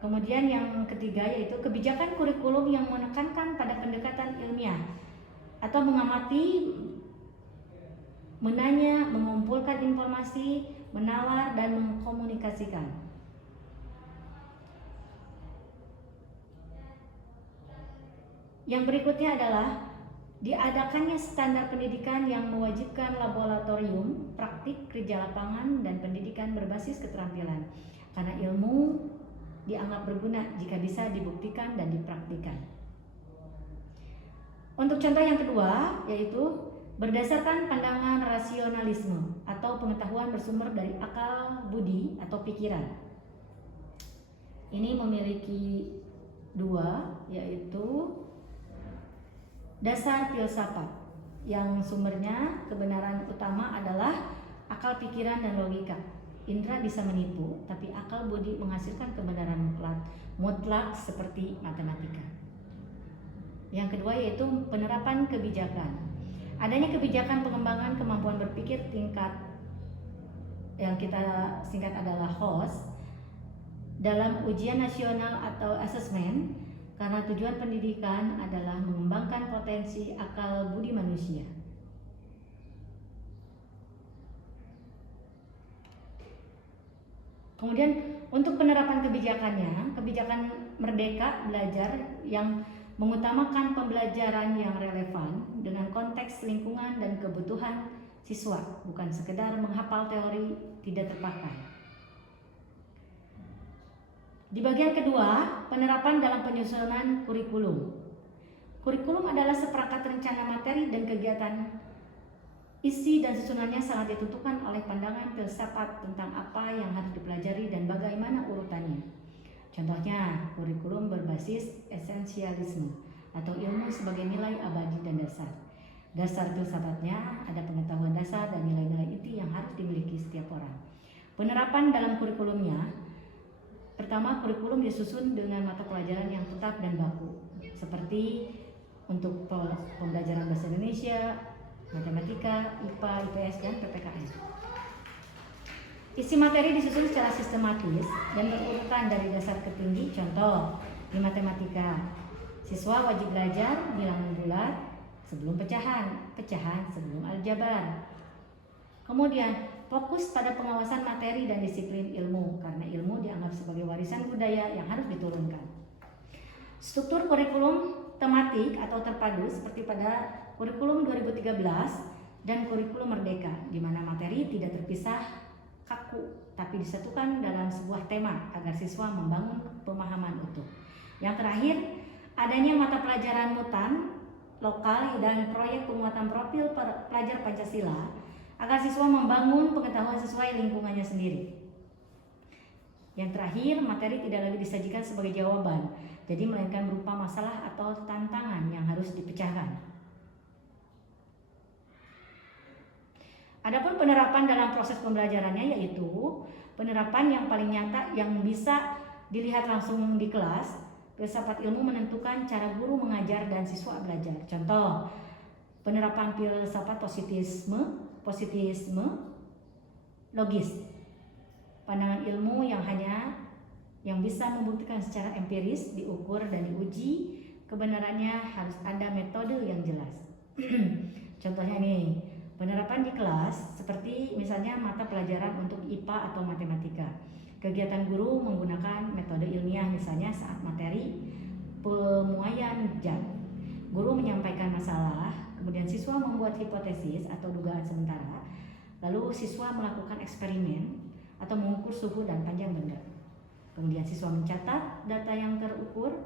Kemudian yang ketiga yaitu kebijakan kurikulum yang menekankan pada pendekatan ilmiah atau mengamati, menanya, mengumpulkan informasi, menawar, dan mengkomunikasikan. Yang berikutnya adalah diadakannya standar pendidikan yang mewajibkan laboratorium, praktik, kerja lapangan, dan pendidikan berbasis keterampilan. Karena ilmu dianggap berguna jika bisa dibuktikan dan dipraktikkan. Untuk contoh yang kedua yaitu berdasarkan pandangan rasionalisme atau pengetahuan bersumber dari akal budi atau pikiran. Ini memiliki dua, yaitu dasar filsafat yang sumbernya kebenaran utama adalah akal pikiran dan logika. Indra bisa menipu, tapi akal budi menghasilkan kebenaran mutlak seperti matematika. Yang kedua yaitu penerapan kebijakan. Adanya kebijakan pengembangan kemampuan berpikir tingkat yang kita singkat adalah HOS dalam ujian nasional atau asesmen, karena tujuan pendidikan adalah mengembangkan potensi akal budi manusia. Kemudian untuk penerapan kebijakannya, kebijakan Merdeka Belajar yang mengutamakan pembelajaran yang relevan dengan konteks lingkungan dan kebutuhan siswa, bukan sekedar menghafal teori tidak terpakai. Di bagian kedua, penerapan dalam penyusunan kurikulum. Kurikulum adalah seperangkat rencana materi dan kegiatan. Isi dan susunannya sangat ditentukan oleh pandangan filsafat tentang apa yang harus dipelajari dan bagaimana urutannya. Contohnya, kurikulum berbasis esensialisme atau ilmu sebagai nilai abadi dan dasar. Dasar filsafatnya ada pengetahuan dasar dan nilai-nilai inti yang harus dimiliki setiap orang. Penerapan dalam kurikulumnya, pertama, kurikulum disusun dengan mata pelajaran yang tetap dan baku, seperti untuk pembelajaran bahasa Indonesia, matematika, IPA, IPS, dan PPKN. Isi materi disusun secara sistematis dan berurutan dari dasar ke tinggi. Contoh, di matematika, siswa wajib belajar bilangan bulat sebelum pecahan, pecahan sebelum aljabar. Kemudian, fokus pada pengawasan materi dan disiplin ilmu, karena ilmu dianggap sebagai warisan budaya yang harus diturunkan. Struktur kurikulum tematik atau terpadu seperti pada kurikulum 2013 dan kurikulum Merdeka, di mana materi tidak terpisah kaku, tapi disatukan dalam sebuah tema agar siswa membangun pemahaman utuh. Yang terakhir, adanya mata pelajaran mutan, lokal, dan proyek penguatan profil pelajar Pancasila agar siswa membangun pengetahuan sesuai lingkungannya sendiri. Yang terakhir, materi tidak lagi disajikan sebagai jawaban, jadi melainkan berupa masalah atau tantangan yang harus dipecahkan. Adapun penerapan dalam proses pembelajarannya yaitu penerapan yang paling nyata yang bisa dilihat langsung di kelas. Filsafat ilmu menentukan cara guru mengajar dan siswa belajar. Contoh, penerapan filsafat positivisme logis. Pandangan ilmu yang bisa membuktikan secara empiris, diukur dan diuji kebenarannya harus ada metode yang jelas. Contohnya nih, penerapan di kelas seperti misalnya mata pelajaran untuk IPA atau matematika. Kegiatan guru menggunakan metode ilmiah, misalnya saat materi pemuaian jam. Guru menyampaikan masalah, kemudian siswa membuat hipotesis atau dugaan sementara, lalu siswa melakukan eksperimen atau mengukur suhu dan panjang benda. Kemudian siswa mencatat data yang terukur,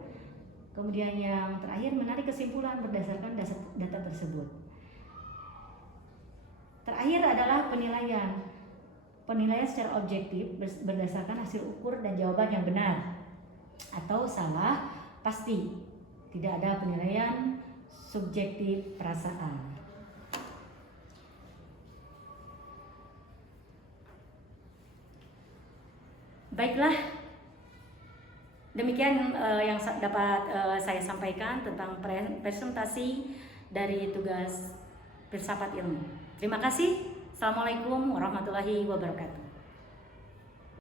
kemudian yang terakhir menarik kesimpulan berdasarkan data tersebut. Terakhir adalah penilaian. Penilaian secara objektif berdasarkan hasil ukur dan jawaban yang benar atau salah pasti. Tidak ada penilaian subjektif perasaan. Baiklah, demikian yang dapat saya sampaikan tentang presentasi dari tugas filsafat ilmu. Terima kasih. Assalamualaikum warahmatullahi wabarakatuh.